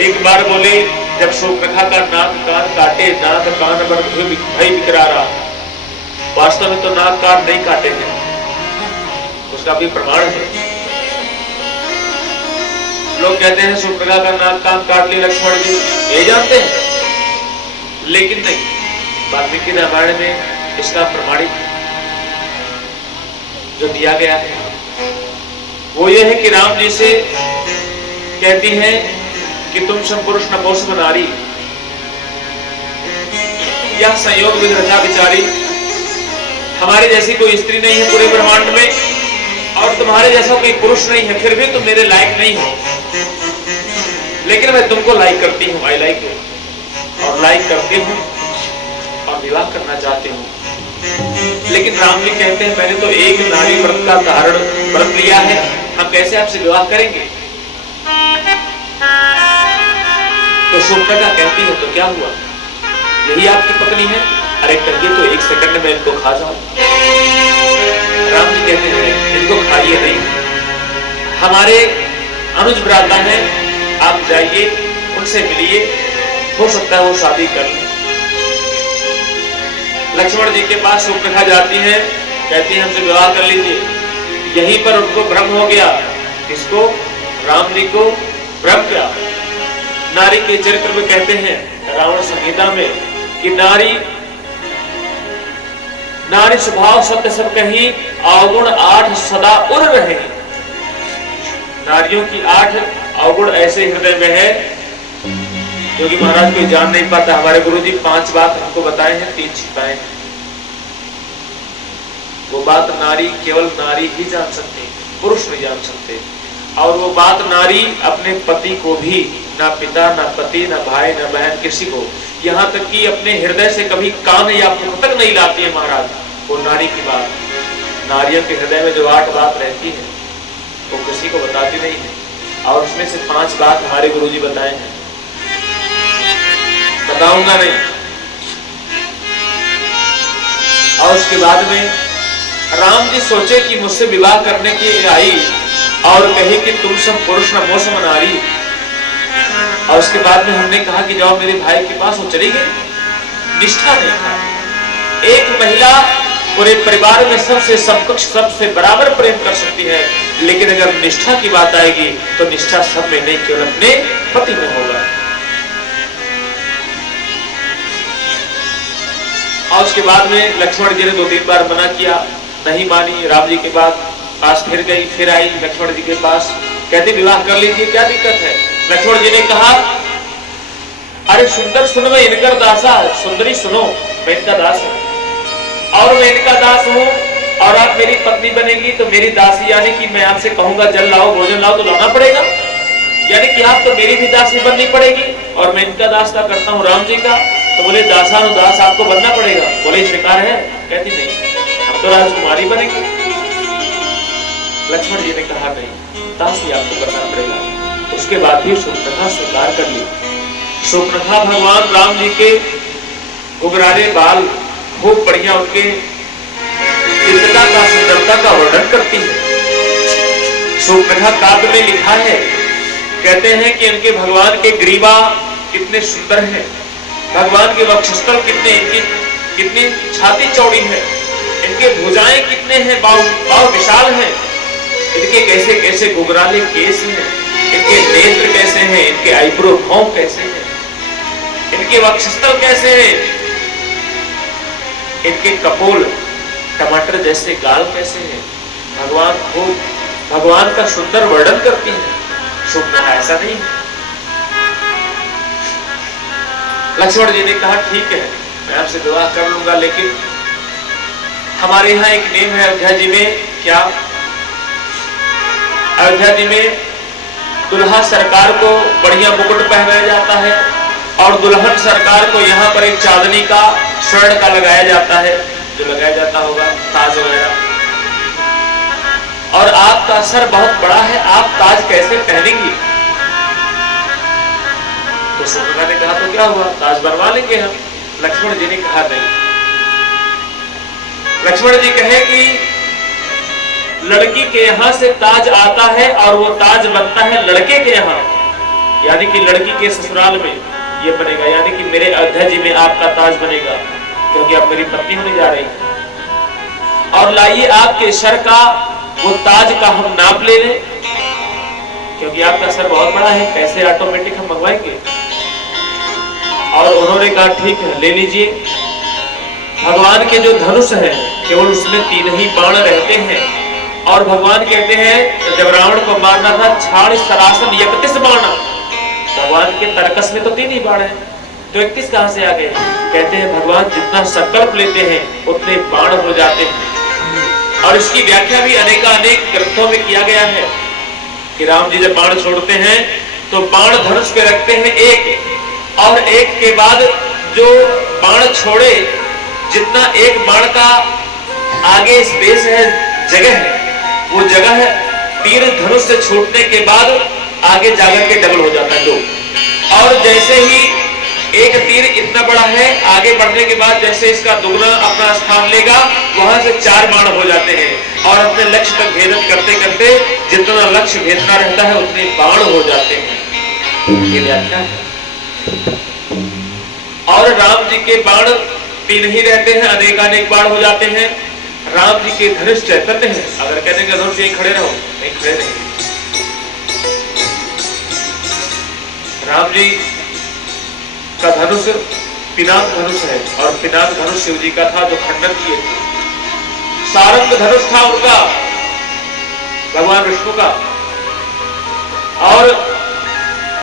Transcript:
एक बार बोले, जब शूर्पणखा का नाक कान काटे, नाक कान पर भय बिखरा रहा। वास्तव में तो नाक कान नहीं काटे हैं, उसका भी प्रमाण है। लोग कहते हैं शूर्पणखा का नाक कान काट लिया लक्ष्मण जी, ये जानते हैं, लेकिन नहीं। वाल्मीकि रामायण में इसका प्रमाणित जो दिया गया है वो ये है कि राम जी से कहती है कि तुम सम पुरुष नपुंसक नारी, यह संयोग विधि रचा विचारी। हमारे जैसी कोई स्त्री नहीं है पूरे ब्रह्मांड में, और तुम्हारे जैसा कोई पुरुष नहीं है, फिर भी तुम मेरे लायक नहीं हो। लेकिन मैं तुमको लाइक करती हूँ, आई लाइक यू, और लाइक करती हूँ और विवाह करना चाहती हूँ। लेकिन राम जी कहते हैं मैंने तो एक नारी व्रत का धारण व्रत लिया है, हम कैसे आपसे विवाह करेंगे। तो शूर्पणखा कहती है तो क्या हुआ, यही आपकी पत्नी है, अरे कहिए तो एक सेकंड में इनको खा जाओ। राम जी कहते हैं इनको खाइए नहीं, हमारे अनुज भ्राता है, आप जाइए उनसे मिलिए, हो सकता है वो शादी कर ले। लक्ष्मण जी के पास शूर्पणखा जाती है, कहती है हमसे विवाह कर लीजिए। यहीं पर उनको भ्रम हो गया, किसको, राम जी को भ्रम क्या। नारी के चरित्र में कहते हैं रावण संहिता में कि नारी नारी स्वभाव सत्य सब कहीं, अवगुण 8 सदा उर रहे। नारियों की 8 अवगुण ऐसे हृदय में है जो कि महाराज कोई जान नहीं पाता। हमारे गुरुजी 5 बात हमको बताए हैं, 3 छिपाए हैं। वो बात नारी केवल नारी ही जान सकते, पुरुष नहीं जान सकते। और वो बात नारी अपने पति को भी, ना पिता ना पति ना भाई ना बहन किसी को, यहाँ तक कि अपने हृदय से कभी कान या मुख तक नहीं लाती है महाराज। वो नारी की बात, नारियों के हृदय में जो 8 बात रहती है वो किसी को बताती नहीं है। और उसमें से 5 बात हमारे गुरुजी बताए हैं, बताऊंगा नहीं। और उसके बाद में राम जी सोचे कि मुझसे विवाह करने के लिए आई और कहे कि तुम सब पुरुष न मोसम नारी। और उसके बाद में हमने कहा कि जाओ मेरे भाई के पास, वो चली गई। निष्ठा नहीं था। एक महिला पूरे परिवार में सबसे समकक्ष सबसे बराबर प्रेम कर सकती है, लेकिन अगर निष्ठा की बात आएगी तो निष्ठा सब में नहीं, केवल अपने पति में होगा। और उसके बाद में लक्ष्मण जी ने 2-3 बार मना किया, नहीं मानी। राम जी के पास फिर गई, फिर आई लक्ष्मण जी के पास, कहती विवाह कर लीजिए, क्या दिक्कत है। लक्ष्मण जी ने कहा अरे सुंदर सुनो, मैं इनका दासा, सुंदरी सुनो, मैं इनका दास हूं, और मैं इनका दास हूं, और आप मेरी पत्नी बनेगी तो मेरी दासी, यानी कि मैं आपसे कहूंगा जल लाओ भोजन लाओ तो लाना पड़ेगा, यानी कि आप तो मेरी भी दासी बननी पड़ेगी, और मैं इनका दास्ता करता हूँ राम जी का। तो बोले दासानुदास आपको बनना पड़ेगा। बोले स्वीकार है, कहती नहीं, हम तो राजकुमारी बनेंगे। लक्ष्मण जी ने कहा नहीं, दासी आपको करना पड़ेगा। उसके बाद भी शूर्पणखा स्वीकार कर ली। शूर्पणखा भगवान राम जी के घुघराले बाल, खूब बढ़िया उनके चित्रता का, सुंदरता का वर्णन करती है। शूर्पणखा काव्य में लिखा है, कहते हैं कि इनके भगवान के ग्रीवा कितने सुंदर हैं, भगवान के वक्षस्थल कितने, कितनी छाती चौड़ी है, इनके भुजाएं कितने हैं, बाहु विशाल हैं, इनके कैसे कैसे घुघराले केस हैं, इनके नेत्र कैसे हैं, इनके आईब्रो भौं कैसे हैं, इनके वक्षस्थल कैसे हैं, इनके कपोल टमाटर जैसे गाल कैसे हैं। भगवान को भगवान का सुंदर वर्णन करती है। शूर्पणखा ऐसा नहीं है। लक्ष्मण जी ने कहा ठीक है, मैं आपसे विवाह कर लूंगा, लेकिन हमारे यहाँ एक नियम है अयोध्या जी में। क्या? अयोध्या जी में दुल्हा सरकार को बढ़िया मुकुट पहनाया जाता है, और दुल्हन सरकार को यहाँ पर एक चांदनी का, स्वर्ण का लगाया जाता है, जो लगाया जाता होगा ताज वगैरह। और आपका सर बहुत बड़ा है, आप ताज कैसे पहनेंगी? तो शूर्पणखा ने कहा तो क्या हुआ, ताज बनवा लेंगे हम। लक्ष्मण जी ने कहा नहीं। लक्ष्मण जी कहे कि लड़की के यहां से ताज आता है और वो ताज बनता है लड़के के यहां। यानी कि लड़की के ससुराल में ये बनेगा, यानी कि मेरे अयोध्या जी में आपका ताज बनेगा, क्योंकि आप मेरी पत्नी होने जा रही हैं। और लाइए आपके सर का वो ताज का हम नाप ले लें, क्योंकि आपका सर बहुत बड़ा है, पैसे ऑटोमेटिक हम मंगवाएंगे। और उन्होंने कहा ठीक है, ले लीजिए। भगवान के जो धनुष है केवल उसमें 3 ही बाण रहते हैं, और भगवान कहते हैं जब रावण को मारना था, छाड़ सरासन 31 बाण। भगवान के तरकस में तो 3 ही बाण है, तो 31 कहां से आ गए? कहते हैं भगवान जितना संकल्प लेते हैं उतने बाण हो जाते हैं। और इसकी व्याख्या भी अनेक ग्रंथों में किया गया है कि राम जी जब बाण छोड़ते हैं तो बाण धनुष पे रखते हैं एक, और एक के बाद जो बाण छोड़े, जितना एक बाण का आगे स्पेस है, जगह है, वो जगह है तीर धनुष से छूटने के बाद आगे जाकर के डबल हो जाता है 2। और जैसे ही एक तीर इतना बड़ा है, आगे बढ़ने के बाद जैसे इसका दुगना अपना स्थान लेगा, वहां से 4 बाण हो जाते हैं, और अपने लक्ष्य तक भेदन करते करते जितना लक्ष्य भेदना रहता है उतने बाण हो जाते हैं। ये व्याख्या है। और राम जी के बाण 3 ही रहते हैं, अनेक बाण हो जाते हैं। राम जी के धनुष चैतन्य है। अगर कहने के धनुष यहीं खड़े रहो, नहीं खड़े नहीं। राम जी का धनुष पिनाक धनुष है, और पिनाक धनुष शिव जी का था जो खंडन किए थे। सारंग धनुष था उनका, भगवान विष्णु का। और